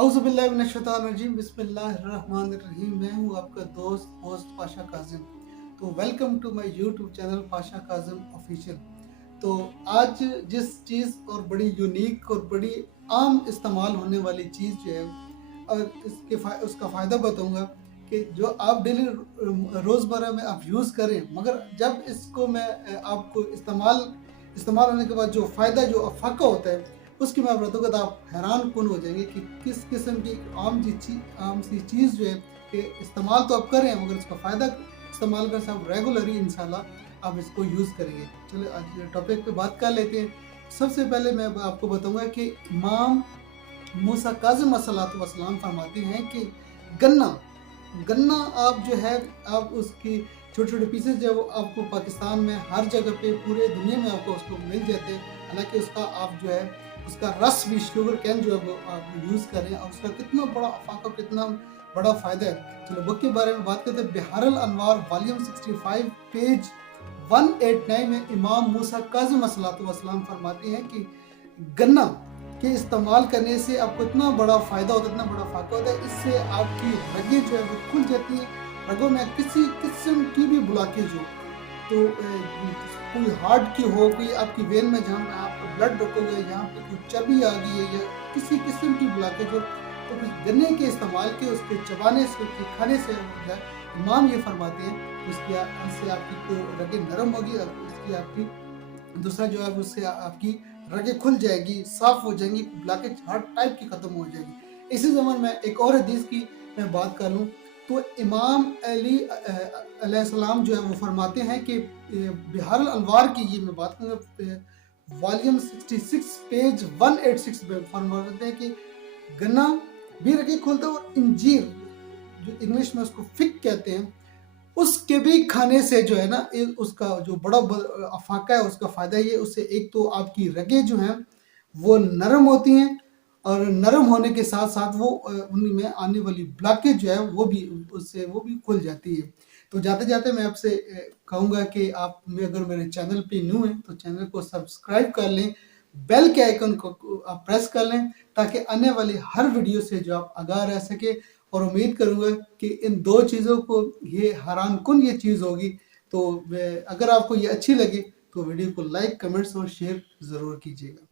औज़ुबिल्लाहिमिनश्शैतानिर्रजीम बिस्मिल्लाहिर्रहमानिर्रहीम। मैं हूँ आपका दोस्त होस्ट पाशा काज़िम। तो welcome to my YouTube channel Pasha Kazim official. तो आज जिस चीज़ और बड़ी यूनिक और बड़ी आम इस्तेमाल होने वाली चीज़ जो है और उसका फ़ायदा बताऊँगा कि जो आप डेली रोज़मर्रा में आप यूज़ करें, मगर जब इसको मैं आपको इस्तेमाल होने के बाद जो फ़ायदा जो अफ़ाक़ा होता है उसकी मैं बताऊँगा तो आप हैरान कुन हो जाएंगे कि किस किस्म की आम सी चीज़ जो है कि इस्तेमाल तो आप कर रहे हैं मगर उसका फ़ायदा इस्तेमाल कर से आप रेगुलरली इंशाल्लाह आप इसको यूज़ करेंगे। चलो आज टॉपिक पे बात कर लेते हैं। सबसे पहले मैं आपको बताऊंगा कि इमाम मूसा काज़िम अस्सलातु वस्सलाम फरमाते हैं कि गन्ना गन्ना आप जो है आप उसकी छोटे छोटे पीसेस जो है वो आपको पाकिस्तान में हर जगह पे पूरे दुनिया में आपको उसको मिल जाते हैं। हालांकि उसका आप जो है उसका रस भी शुगर कैन जो है वो आप यूज़ करें और उसका कितना बड़ा अफाका कितना बड़ा फ़ायदा है। चलो बुक के बारे में बात करते हैं। बिहारुल अनवार वॉल्यूम 65 पेज 189 में इमाम मूसा काज़िम अस्सलातु वस्सलाम फरमाते हैं कि गन्ना के इस्तेमाल करने से आपको इतना बड़ा फ़ायदा होता है, इतना बड़ा फ़ायदा होता है। इससे आपकी रगें जो है वो खुल जाती हैं। रगों में किसी किस्म की भी ब्लॉकेज हो तो कोई हार्ट की हो, कोई आपकी वेन में जहाँ आप ब्लड रुकोगे, यहाँ पे कोई चर्बी आ गई है या किसी किस्म की ब्लॉकेज हो तो उस गन्ने के इस्तेमाल के उसके चबाने से उसके खाने से इमाम ये फरमाते हैं इससे आपकी तो रगें नरम होगी और इसकी आपकी दूसरा जो है उससे आपकी रगें खुल जाएगी, साफ हो जाएंगी, ब्लॉकेज हर टाइप की खत्म हो जाएगी। इसी ज़मान में एक और हदीस की मैं बात कर लूँ तो इमाम अली अलैहिस्सलाम जो है वो फरमाते हैं कि बिहारुल अनवार की ये मैं बात करूँगा वॉल्यूम 66 पेज 186 पे फरमाते हैं कि गन्ना भी रगें खोलता है और इंजीर जो इंग्लिश में उसको फिग कहते हैं उसके भी खाने से जो है ना उसका जो बड़ा अफाका है उसका फ़ायदा ये उससे एक तो आपकी रगें जो हैं वो नरम होती हैं और नरम होने के साथ साथ वो उनमें आने वाली ब्लॉकेज जो है वो भी उससे वो भी खुल जाती है। तो जाते जाते मैं आपसे कहूँगा कि आप अगर मेरे चैनल पे न्यू हैं तो चैनल को सब्सक्राइब कर लें, बेल के आइकन को आप प्रेस कर लें ताकि आने वाली हर वीडियो से जो आप आगाह रह सके। और उम्मीद करूँगा कि इन दो चीज़ों को ये हैरान कुन ये चीज़ होगी। तो अगर आपको ये अच्छी लगे तो वीडियो को लाइक, कमेंट्स और शेयर ज़रूर कीजिएगा।